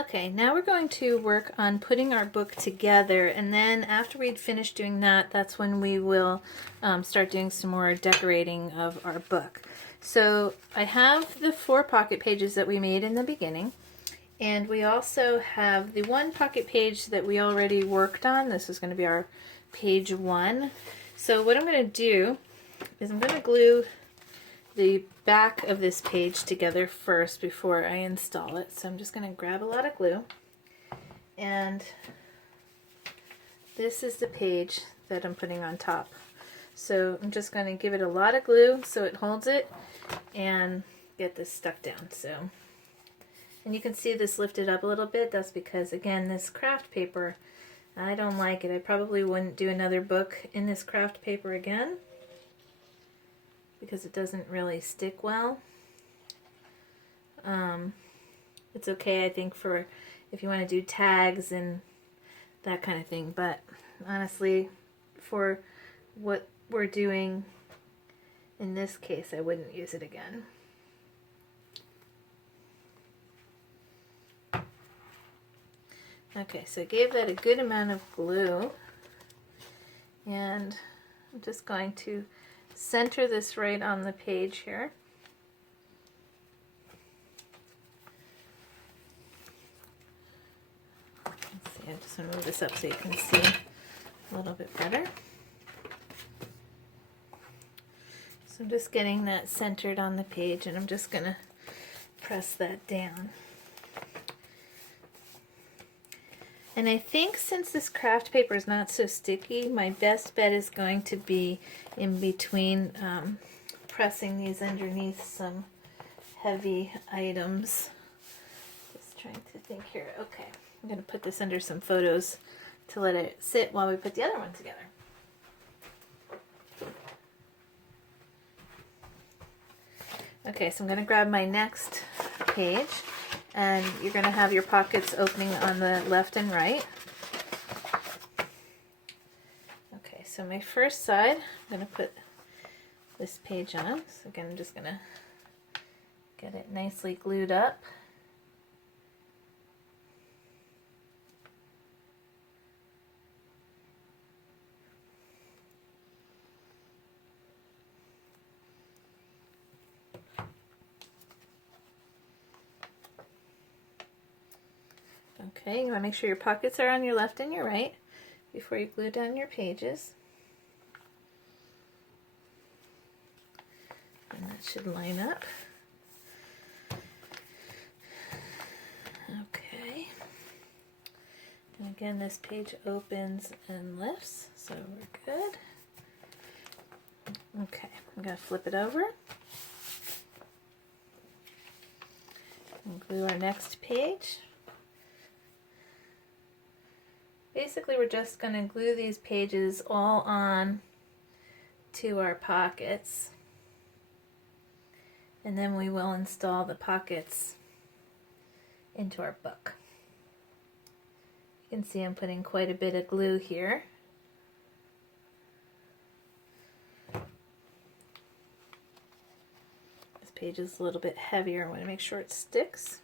Okay, now we're going to work on putting our book together, and then after we'd finish doing that, that's when we will start doing some more decorating of our book. So I have the 4 pocket pages that we made in the beginning, and we also have the 1 pocket page that we already worked on. This is going to be our page 1. So what I'm going to do is I'm going to glue the back of this page together first before I install it. So I'm just going to grab a lot of glue, and this is the page that I'm putting on top. So I'm just going to give it a lot of glue so it holds it and get this stuck down. So, and you can see this lifted up a little bit. That's because, again, this craft paper, I don't like it. I probably wouldn't do another book in this craft paper again, because it doesn't really stick well. It's okay, I think, for if you want to do tags and that kind of thing, but honestly, for what we're doing in this case, I wouldn't use it again. Okay, so I gave that a good amount of glue, and I'm just going to center this right on the page here. Let's see, I just want to move this up so you can see a little bit better. So I'm just getting that centered on the page, and I'm just going to press that down. And I think since this craft paper is not so sticky, my best bet is going to be in between pressing these underneath some heavy items. Just trying to think here. Okay, I'm going to put this under some photos to let it sit while we put the other one together. Okay, so I'm going to grab my next page, and you're going to have your pockets opening on the left and right. Okay, so my first side, I'm going to put this page on. So again, I'm just going to get it nicely glued up. Okay, you want to make sure your pockets are on your left and your right before you glue down your pages. And that should line up. Okay. And again, this page opens and lifts, so we're good. Okay, I'm going to flip it over and glue our next page. Basically, we're just going to glue these pages all on to our pockets, and then we will install the pockets into our book. You can see I'm putting quite a bit of glue here. This page is a little bit heavier. I want to make sure it sticks.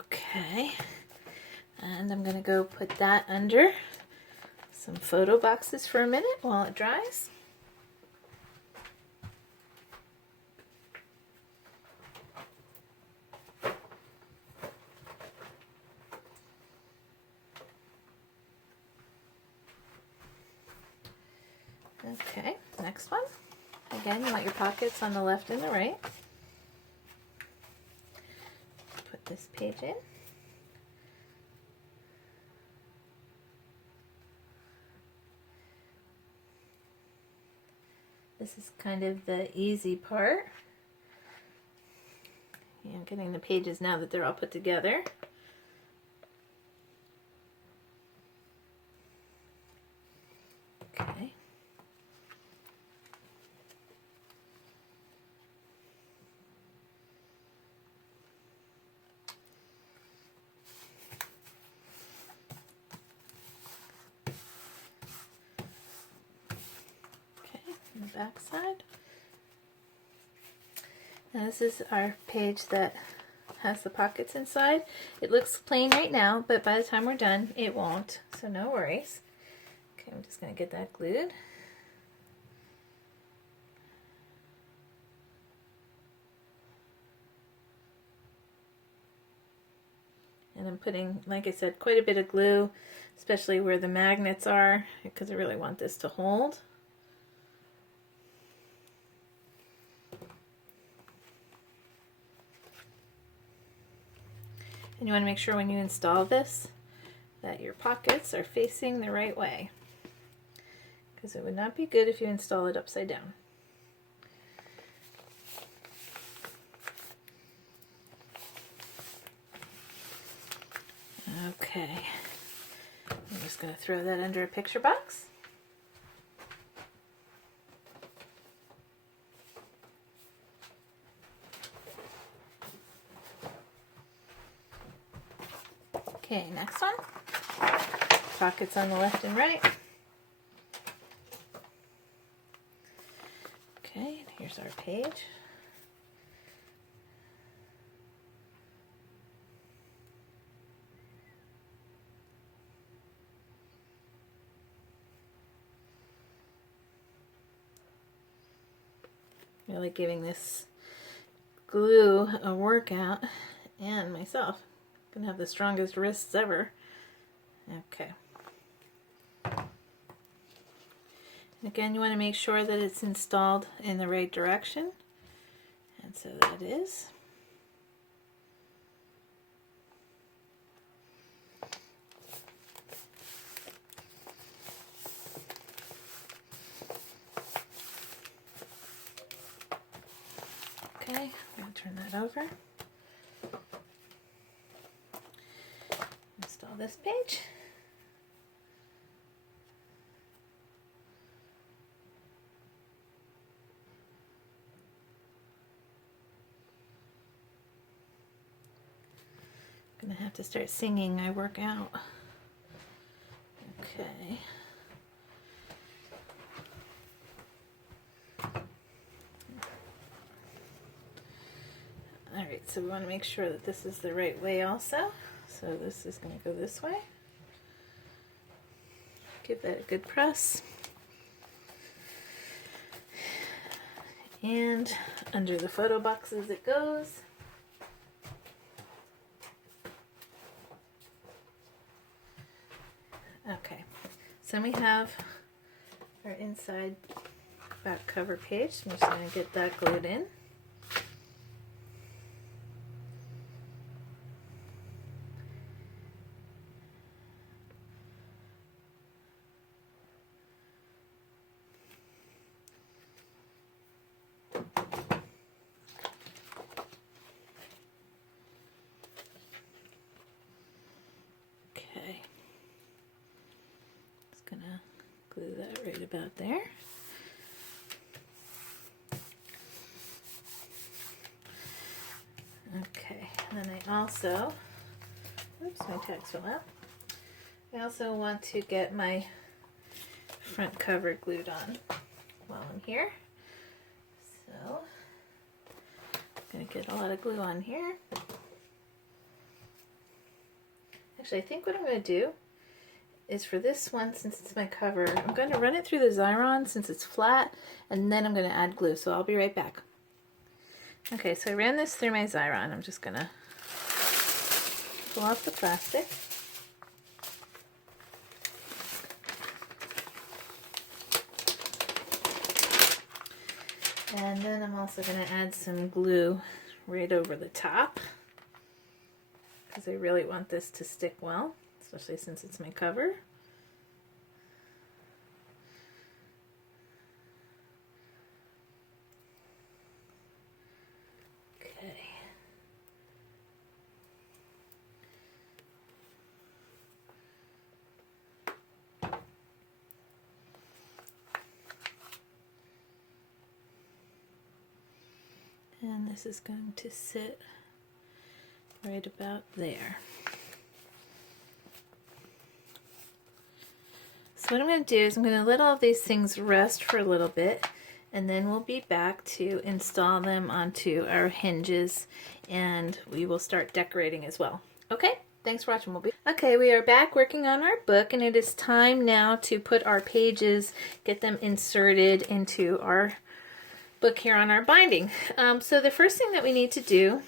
Okay, and I'm going to go put that under some photo boxes for a minute while it dries. Okay, next one. Again, you want your pockets on the left and the right. Put this page in. This is kind of the easy part. I'm getting the pages now that they're all put together. Okay. Okay, on the back side. And this is our page that has the pockets inside. It looks plain right now, but by the time we're done, it won't. So no worries. Okay, I'm just going to get that glued. And I'm putting, like I said, quite a bit of glue, especially where the magnets are, because I really want this to hold. And you want to make sure when you install this that your pockets are facing the right way, because it would not be good if you install it upside down. Okay, I'm just going to throw that under a picture box. Okay, next one. Pockets on the left and right. Okay, and here's our page. Really giving this glue a workout, and myself. I'm gonna have the strongest wrists ever. Okay. Again, you want to make sure that it's installed in the right direction, and so that is. Okay, I'm going to turn that over. Install this page. I'm gonna have to start singing I work out. Okay. Alright, so we want to make sure that this is the right way also. So this is going to go this way. Give that a good press. And under the photo boxes it goes. Okay, so we have our inside back cover page. I'm just going to get that glued in. Okay, just going to glue that right about there. Okay, and then I also, oops, my tags fell out. I also want to get my front cover glued on while I'm here. So, I'm going to get a lot of glue on here. Actually, I think what I'm going to do is for this one, since it's my cover, I'm going to run it through the Xyron since it's flat, and then I'm going to add glue, so I'll be right back. Okay, so I ran this through my Xyron. I'm just going to pull off the plastic. And then I'm also going to add some glue right over the top, because I really want this to stick well, especially since it's my cover. Okay. And this is going to sit right about there. So what I'm going to do is I'm going to let all of these things rest for a little bit, and then we'll be back to install them onto our hinges, and we will start decorating as well. Okay, thanks for watching. Okay, we are back working on our book, and it is time now to put our pages, get them inserted into our book here on our binding. So the first thing that we need to do,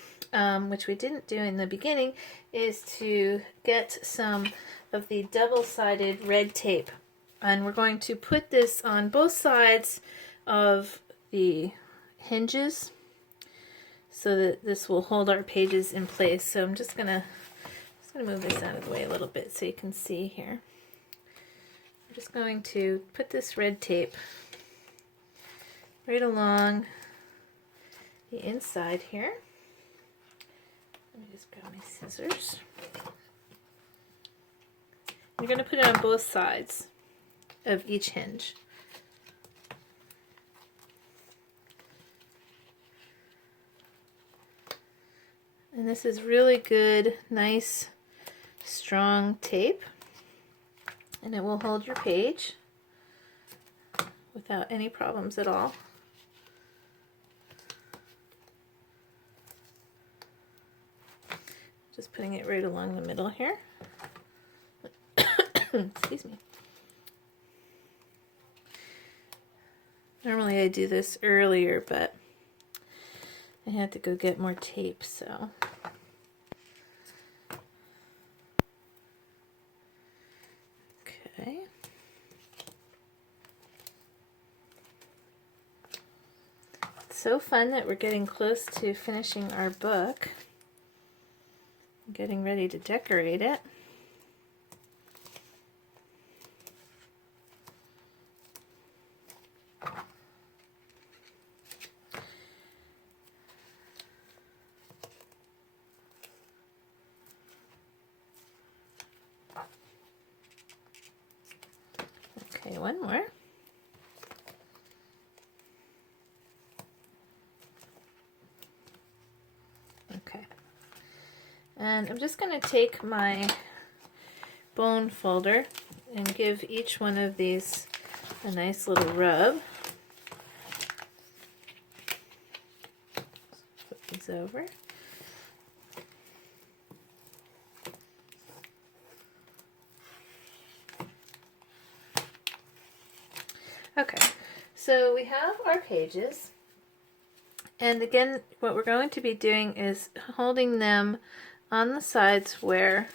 which we didn't do in the beginning, is to get some of the double-sided red tape, and we're going to put this on both sides of the hinges so that this will hold our pages in place. So I'm just gonna move this out of the way a little bit so you can see here. I'm just going to put this red tape right along the inside here. Let me just grab my scissors. You're going to put it on both sides of each hinge. And this is really good, nice, strong tape, and it will hold your page without any problems at all. Just putting it right along the middle here. Excuse me. Normally I do this earlier, but I had to go get more tape, so. Okay. It's so fun that we're getting close to finishing our book. Getting ready to decorate it. Okay, one more. Okay. And I'm just going to take my bone folder and give each one of these a nice little rub. Put these over. Okay, so we have our pages, and again what we're going to be doing is holding them on the sides where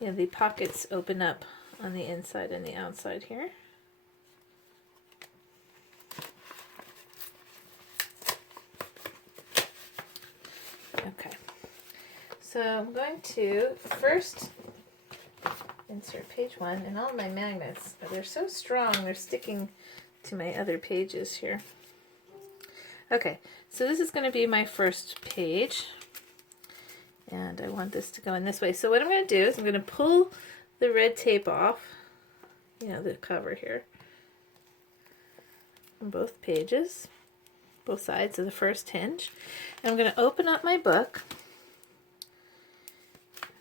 the pockets open up on the inside and the outside here. Okay, so I'm going to first insert page 1, and all of my magnets, they're so strong they're sticking to my other pages here. Okay, so this is going to be my first page, and I want this to go in this way. So what I'm going to do is I'm going to pull the red tape off, the cover here, on both pages, both sides of the first hinge, and I'm going to open up my book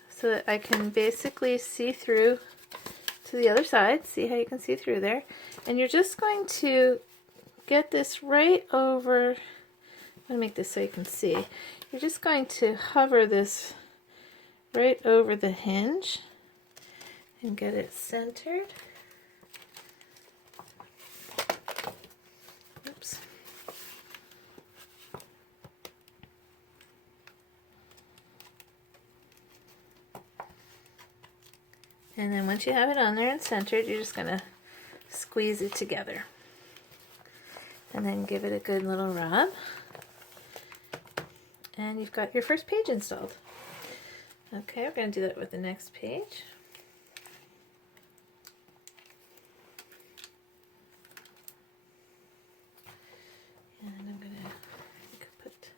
so that I can basically see through to the other side. See how you can see through there? And you're just going to get this right over, I'm going to make this so you can see. You're just going to hover this right over the hinge and get it centered. Oops. And then once you have it on there and centered, you're just going to squeeze it together. And then give it a good little rub. And you've got your first page installed. Okay, we're going to do that with the next page. And I'm going to put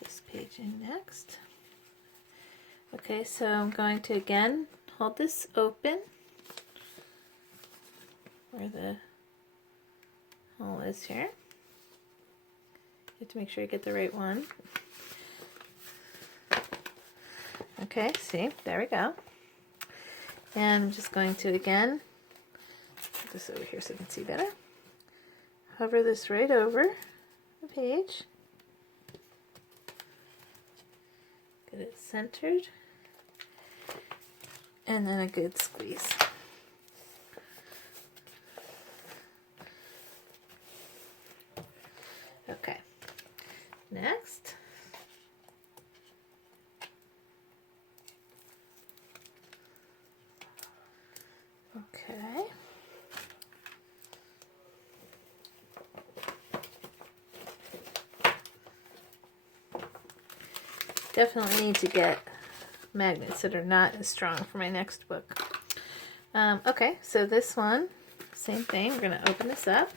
this page in next. Okay, so I'm going to again hold this open where the hole is here. You have to make sure you get the right one. Okay, see, there we go. And I'm just going to again put this over here so you can see better. hover this right over the page. Get it centered. And then a good squeeze. Okay. Next. Okay. Definitely need to get magnets that are not as strong for my next book. Okay, so this one, same thing. We're going to open this up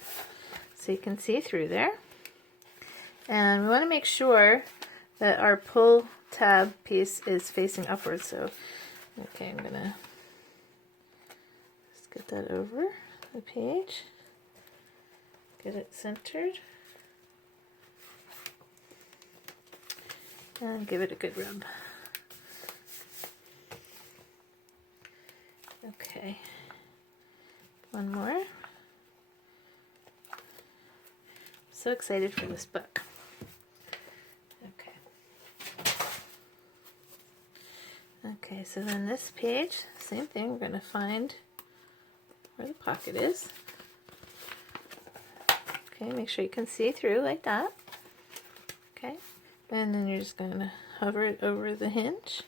so you can see through there. And we want to make sure that our pull tab piece is facing upwards. So, okay, I'm going to just get that over the page. Get it centered. And give it a good rub. Okay, one more. So excited for this book. Okay, so then this page, same thing, we're going to find where the pocket is. Okay, make sure you can see through like that. Okay, and then you're just going to hover it over the hinge.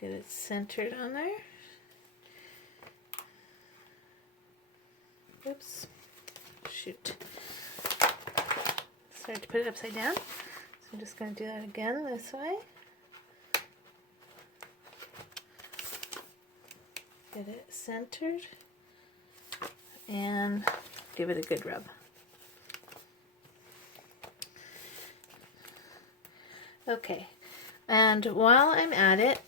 Get it centered on there. Oops. Shoot. Sorry to put it upside down. So I'm just going to do that again this way. Get it centered. And give it a good rub. Okay. And while I'm at it,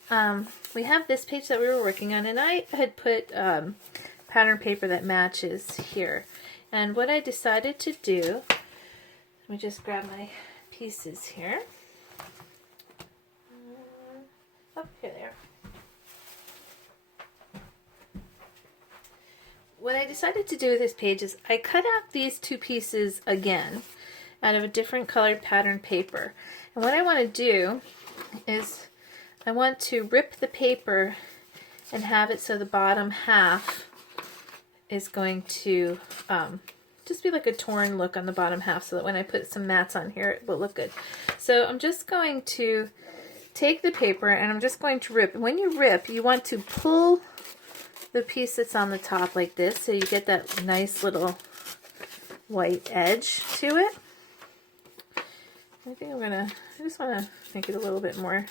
we have this page that we were working on, and I had put pattern paper that matches here. And what I decided to do, let me just grab my pieces here. Oh, here they are. What I decided to do with this page is I cut out these two pieces again out of a different colored pattern paper. And what I want to do is I want to rip the paper and have it so the bottom half is going to just be like a torn look on the bottom half, so that when I put some mats on here it will look good. So I'm just going to take the paper and I'm just going to rip. And when you rip, you want to pull the piece that's on the top like this, so you get that nice little white edge to it. I think I just want to make it a little bit more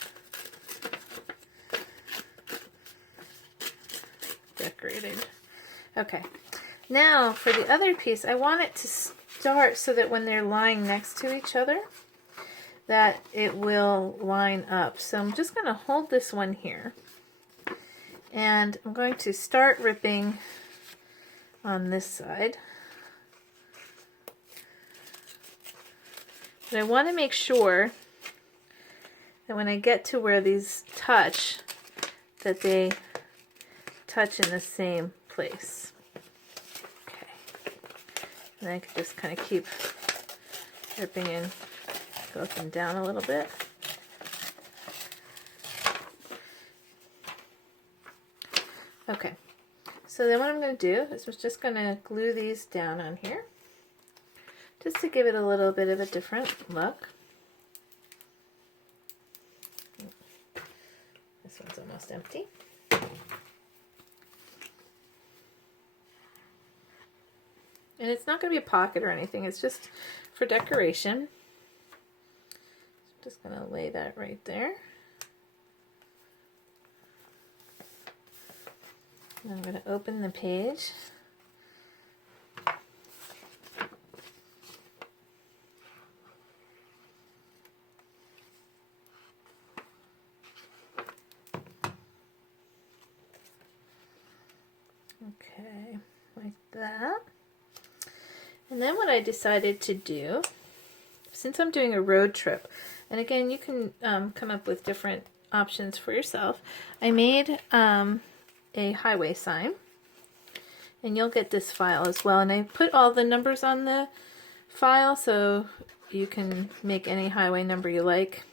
decorated. Okay, now for the other piece, I want it to start so that when they're lying next to each other, that it will line up. So I'm just going to hold this one here, and I'm going to start ripping on this side. But I want to make sure that when I get to where these touch, that they touch in the same place. Okay. And I can just kind of keep ripping and go up and down a little bit. Okay. So then what I'm going to do is I'm just going to glue these down on here, just to give it a little bit of a different look. This one's almost empty. And it's not going to be a pocket or anything, it's just for decoration. I'm just going to lay that right there. And I'm going to open the page. Okay, like that. And then what I decided to do, since I'm doing a road trip, and again you can come up with different options for yourself, I made a highway sign. And you'll get this file as well. And I put all the numbers on the file so you can make any highway number you like.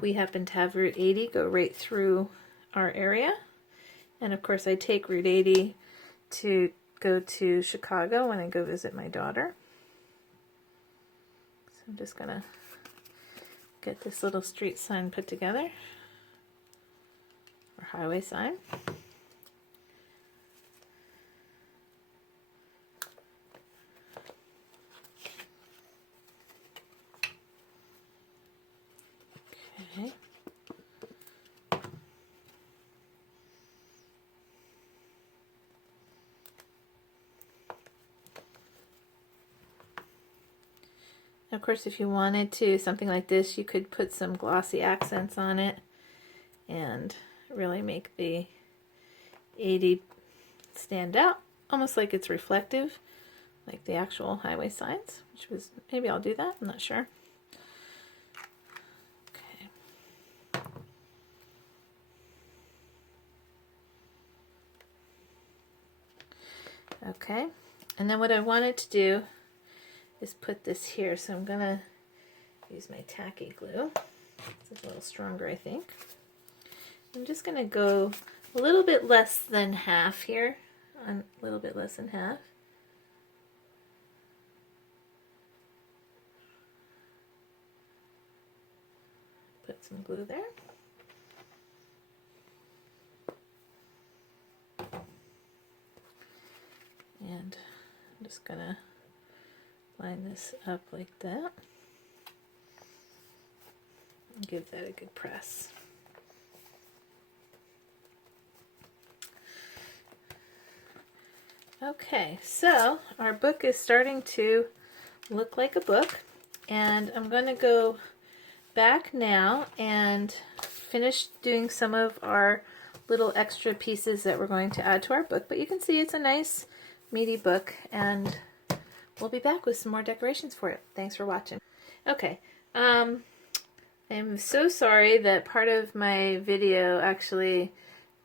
We happen to have Route 80 go right through our area. And of course I take Route 80 to go to Chicago when I go visit my daughter. So I'm just gonna get this little street sign put together, or highway sign. Okay. Of course, if you wanted to, something like this, you could put some glossy accents on it and really make the 80 stand out, almost like it's reflective, like the actual highway signs, which was, maybe I'll do that, I'm not sure. Okay. Okay, and then what I wanted to do is put this here, so I'm gonna use my tacky glue. This is a little stronger, I think. I'm just gonna go a little bit less than half here, a little bit less than half. Put some glue there. And I'm just gonna line this up like that. And give that a good press. Okay, so our book is starting to look like a book, and I'm going to go back now and finish doing some of our little extra pieces that we're going to add to our book. But you can see it's a nice meaty book, and we'll be back with some more decorations for it. Thanks for watching. Okay, I'm so sorry that part of my video actually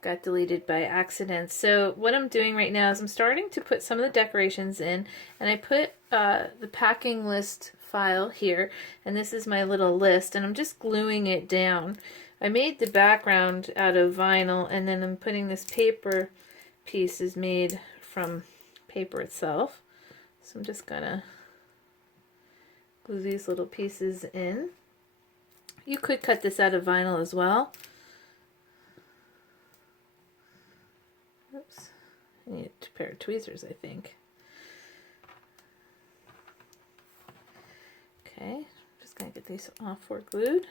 got deleted by accident. So what I'm doing right now is I'm starting to put some of the decorations in, and I put the packing list file here, and this is my little list, and I'm just gluing it down. I made the background out of vinyl, and then I'm putting this paper piece is made from paper itself. So I'm just gonna glue these little pieces in. You could cut this out of vinyl as well. Oops, I need a pair of tweezers, I think. Okay, I'm just gonna get these off for glued.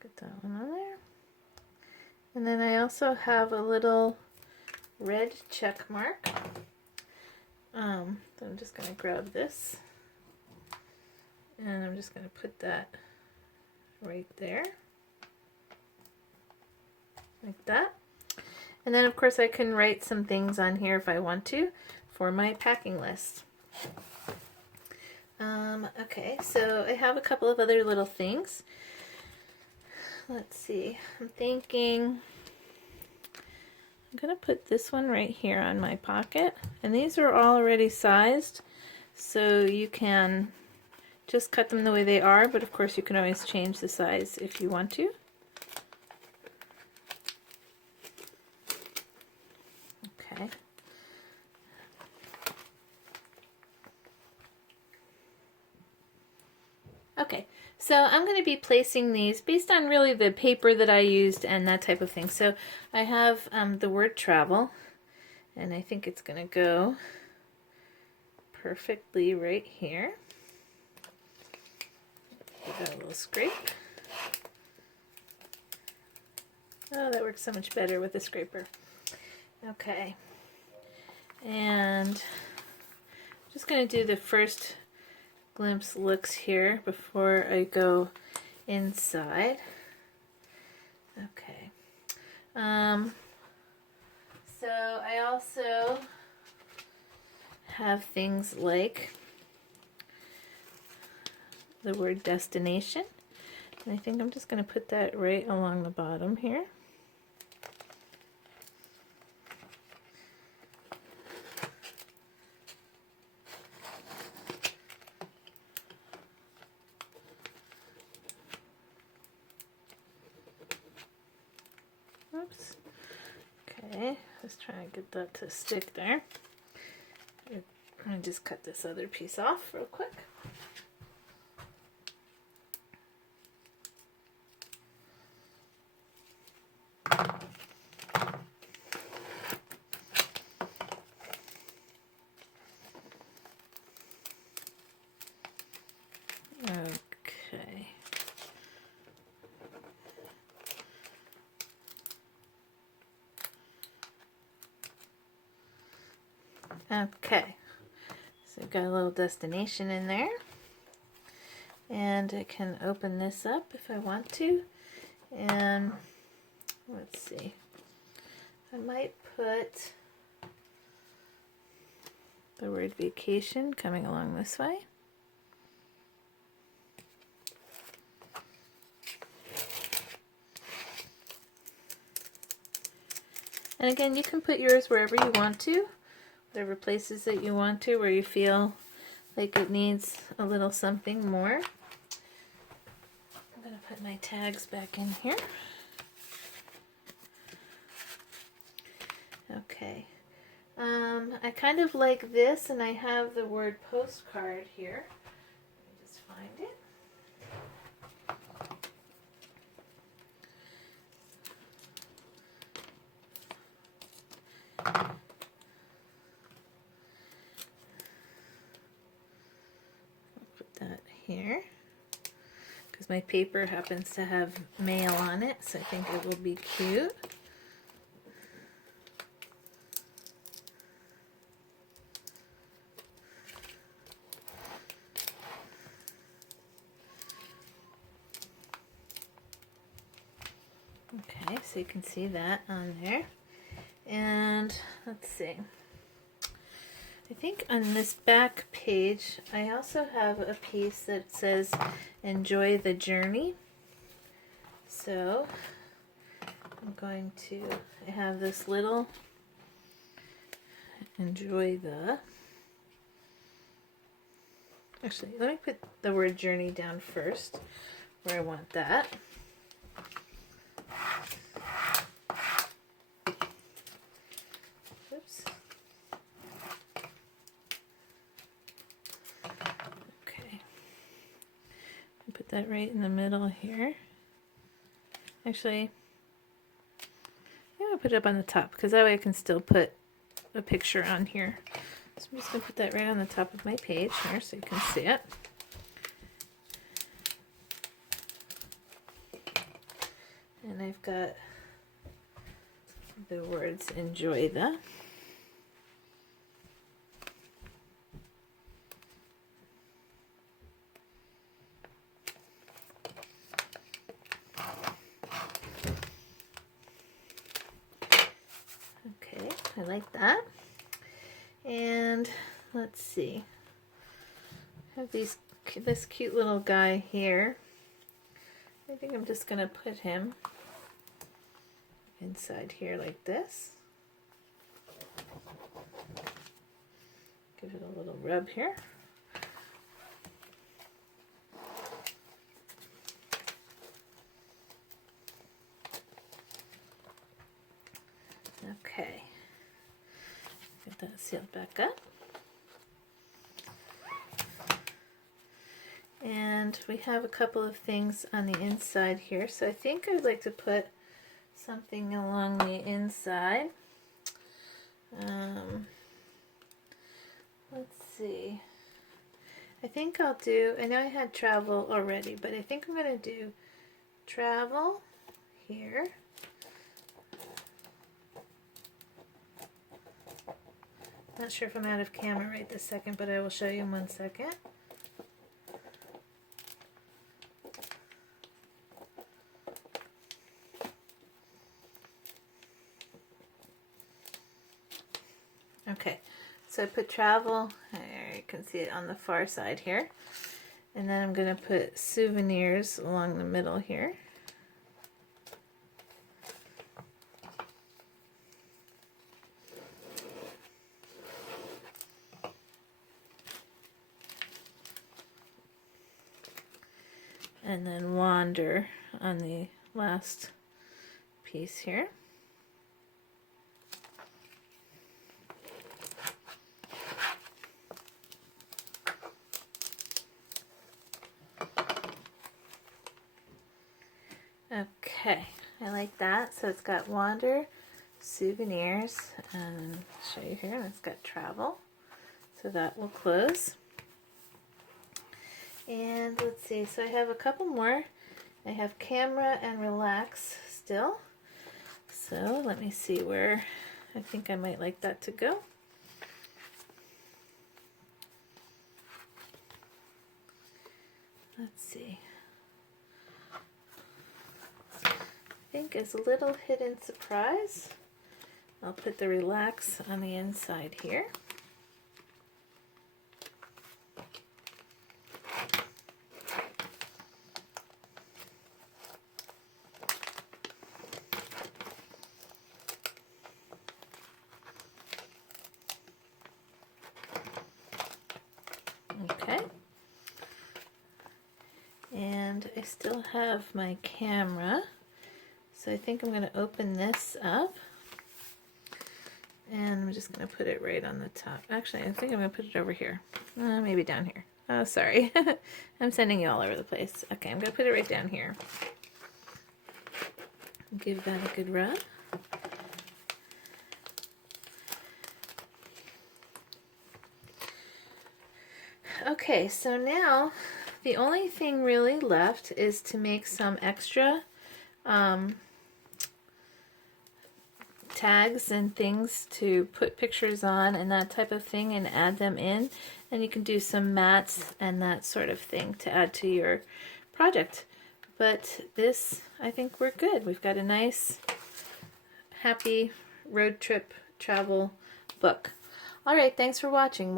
Get that one on there. And then I also have a little red check mark. So I'm just going to grab this, and I'm just going to put that right there, like that. And then of course I can write some things on here if I want to for my packing list. Okay, so I have a couple of other little things. Let's see, I'm thinking I'm going to put this one right here on my pocket, and these are all already sized, so you can just cut them the way they are, but of course you can always change the size if you want to. Okay. Okay, so I'm going to be placing these based on really the paper that I used and that type of thing. So I have the word travel, and I think it's going to go perfectly right here. Give that a little scrape. Oh, that works so much better with a scraper. Okay, and I'm just going to do the first glimpse looks here before I go inside. Okay. So I also have things like the word destination. And I think I'm just going to put that right along the bottom here. Oops. Okay, let's try and get that to stick there. I'm going to just cut this other piece off real quick. Okay. Okay. So I've got a little destination in there. And I can open this up if I want to. And let's see. I might put the word vacation coming along this way. And again, you can put yours wherever you want to, whatever places that you want to, where you feel like it needs a little something more. I'm going to put my tags back in here. Okay. I kind of like this, and I have the word postcard here. Let me just find it. Here, because my paper happens to have mail on it, so I think it will be cute. Okay, so you can see that on there. And let's see. I think on this back page, I also have a piece that says, enjoy the journey. So I'm going to, I have this little, enjoy the, actually, let me put the word journey down first, where I want that. Oops. Put that right in the middle here. Actually, I'm going to put it up on the top, because that way I can still put a picture on here. So I'm just going to put that right on the top of my page here so you can see it. And I've got the words enjoy the. I like that. And let's see. I have this cute little guy here. I think I'm just going to put him inside here like this. Give it a little rub here. Okay. Get that sealed back up. And we have a couple of things on the inside here. So I think I'd like to put something along the inside. Let's see. I think I'll do, I know I had travel already, but I think I'm going to do travel here. Not sure if I'm out of camera right this second, but I will show you in 1 second. Okay, so I put travel, there you can see it on the far side here. And then I'm going to put souvenirs along the middle here. And then wander on the last piece here. Okay, I like that. So it's got wander, souvenirs, and I'll show you here, and it's got travel. So that will close. And let's see, so I have a couple more. I have camera and relax still. So let me see where I think I might like that to go. Let's see. I think as a little hidden surprise, I'll put the relax on the inside here. Okay. And I still have my camera. So I think I'm going to open this up, and I'm just going to put it right on the top. Actually, I think I'm going to put it over here. Maybe down here. Oh, sorry. I'm sending you all over the place. Okay, I'm going to put it right down here. Give that a good rub. Okay, so now the only thing really left is to make some extra tags and things to put pictures on and that type of thing and add them in. And you can do some mats and that sort of thing to add to your project. But this, I think we're good. We've got a nice, happy road trip travel book. All right, thanks for watching.